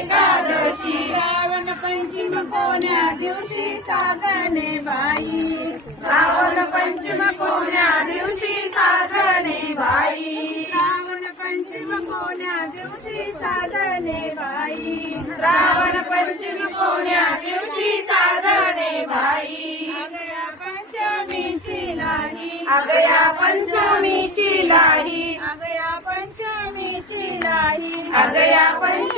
एकादशी श्रावण पंचम कोण्या दिवशी साधने बाई श्रावण पंचम कोण्या दिवशी साधने बाई श्रावण पंचम कोण्या दिवशी साधने बाई श्रावण पंचम कोण्या दिवशी साधने बाई अगया पंचमीची लाही अगया पंचमीची लाही अगया पंचमीची लाही अगया पंचमीची